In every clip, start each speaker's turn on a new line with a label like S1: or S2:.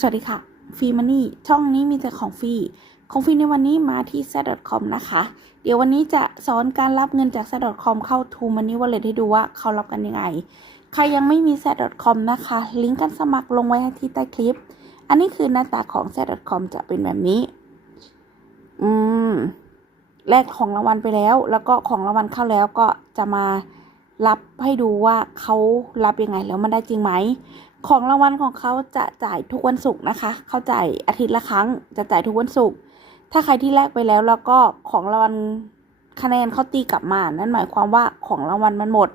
S1: สวัสดีค่ะฟรีมันนี่ช่องนี้มีแต่ของฟรีของฟรีในวันนี้มาที่ z c o m นะคะ เดี๋ยววันนี้จะสอนการรับเงินจาก z c o m เข้า To Money Wallet ให้ดูว่าเขารับกันยังไง ใครยังไม่มี z c o m นะคะ ลิงก์การสมัครลงไว้ให้ที่ใต้คลิป อันนี้คือหน้าตาของ z c o m จะเป็นแบบนี้ อืมแลกของรางวัลไปแล้ว แล้วก็ของรางวัลเข้าแล้วก็จะมา รับให้ดูว่าเขารับยังไงแล้วมันได้จริงไหม ของรางวัลของเขาจะจ่ายทุกวันศุกร์นะคะ เขาจ่ายอาทิตย์ละครั้ง จะจ่ายทุกวันศุกร์ ถ้าใครที่แลกไปแล้วแล้วก็ของรางวัลคะแนนเขาตีกลับมา นั่นหมายความว่าของรางวัลมันหมด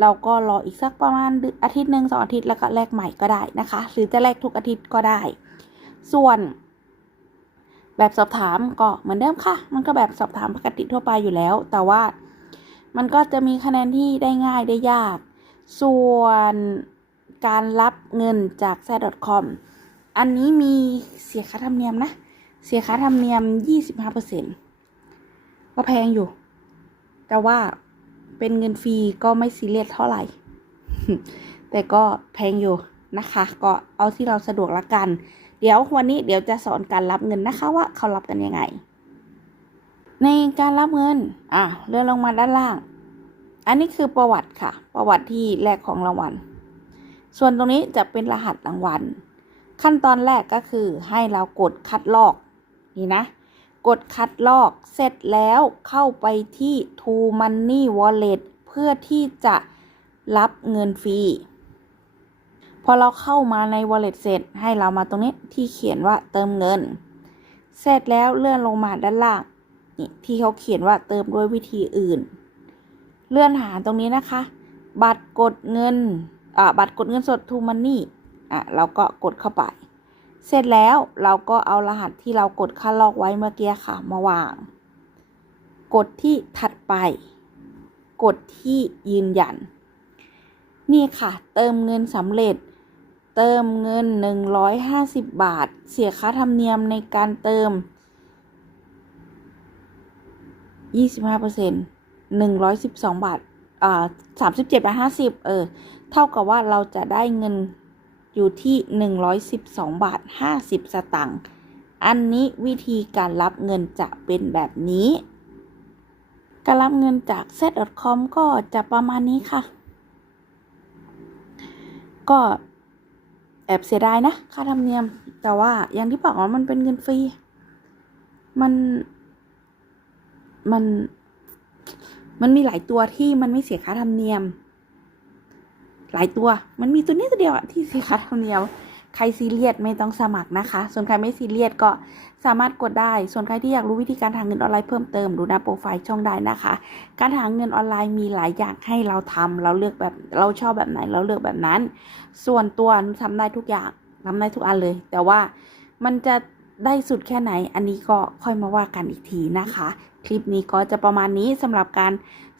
S1: เราก็รออีกสักประมาณอาทิตย์หนึ่งสองอาทิตย์แล้วก็แลกใหม่ก็ได้นะคะ หรือจะแลกทุกอาทิตย์ก็ได้ ส่วน แบบสอบถามก็เหมือนเดิมค่ะ มันก็แบบสอบถามปกติทั่วไปอยู่แล้ว แต่ว่า มันก็จะมีคะแนนที่ได้ง่ายได้ยาก ส่วนการรับเงินจาก z c o m อันนี้มีเสียค่าธรรมเนียมนะ เสียค่าธรรมเนียม 25%ก็แพงอยู่ แต่ว่าเป็นเงินฟรีก็ไม่ซีเรียสเท่าไหร่ แต่ก็แพงอยู่นะคะ ก็เอาที่เราสะดวกละกัน เดี๋ยววันนี้เดี๋ยวจะสอนการรับเงินนะคะว่าเขารับกันยังไง ในการรับเงิน อะเลื่อนลงมาด้านล่าง อันนี้คือประวัติค่ะ ประวัติที่แรกของรางวัล ส่วนตรงนี้จะเป็นรหัสรางวัล ขั้นตอนแรกก็คือให้เรากดคัดลอก นี่นะ กดคัดลอก เสร็จแล้วเข้าไปที่ To Money Wallet เพื่อที่จะรับเงินฟรี พอเราเข้ามาใน wallet เสร็จให้เรามาตรงนี้ที่เขียนว่าเติมเงิน เสร็จแล้วเลื่อนลงมาด้านล่าง นี่ที่เขาเขียนว่าเติมด้วยวิธีอื่น เลื่อนหาตรงนี้นะคะ บัตรกดเงินอ่าบัตรกดเงินสด to money อะเราก็กดเข้าไป เสร็จแล้วเราก็เอารหัสที่เรากดค่าลอกไว้เมื่อกี้ค่ะมาวาง กดที่ถัดไป กดที่ยืนยัน นี่ค่ะ เติมเงินสำเร็จ เติมเงิน 150 บาท เสียค่าธรรมเนียมในการเติม 25% 112บสองบาทอ่า37บเจ็ดบาท50เออ เท่ากับว่าเราจะได้เงินอยู่ที่112บสองบาท50สตางค์ อันนี้วิธีการรับเงินจะเป็นแบบนี้ การรับเงินจาก z.com ก็จะประมาณนี้ค่ะ ก็แอบเสียดายนะ ค่าธรรมเนียม แต่ว่าอย่างที่บอกว่ามันเป็นเงินฟรี มัน มัน มันมีหลายตัวที่มันไม่เสียค่าธรรมเนียม หลายตัว มันมีตัวนี้ตัวเดียวอะที่เสียค่าธรรมเนียม ใครซีเรียสไม่ต้องสมัครนะคะ ส่วนใครไม่ซีเรียสก็สามารถกดได้ ส่วนใครที่อยากรู้วิธีการหาเงินออนไลน์เพิ่มเติมดูหน้าโปรไฟล์ช่องได้นะคะ การหาเงินออนไลน์มีหลายอย่างให้เราทำเราเลือกแบบเราชอบแบบไหน เราเลือกแบบนั้น ส่วนตัวทำได้ทุกอย่างทำได้ทุกอันเลย แต่ว่ามันจะ ได้สุดแค่ไหนอันนี้ก็ค่อยมาว่ากันอีกทีนะคะ คลิปนี้ก็จะประมาณนี้สำหรับการ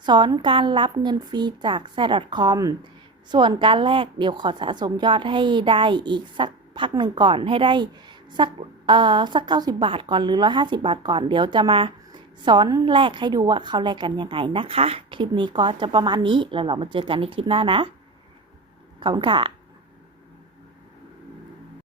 S1: สอนการรับเงินฟรีจาก z c o m ส่วนการแรกเดี๋ยวขอสะสมยอดให้ได้อีกสักพักหนึ่งก่อนให้ได้สักเอ่อสัก90บาทก่อนหรือ150บาทก่อนเดี๋ยวจะมาสอนแลกให้ดูว่าเขาแลกกันยังไงนะคะ คลิปนี้ก็จะประมาณนี้แล้วเรามาเจอกันในคลิปหน้านะขอบคุณค่ะ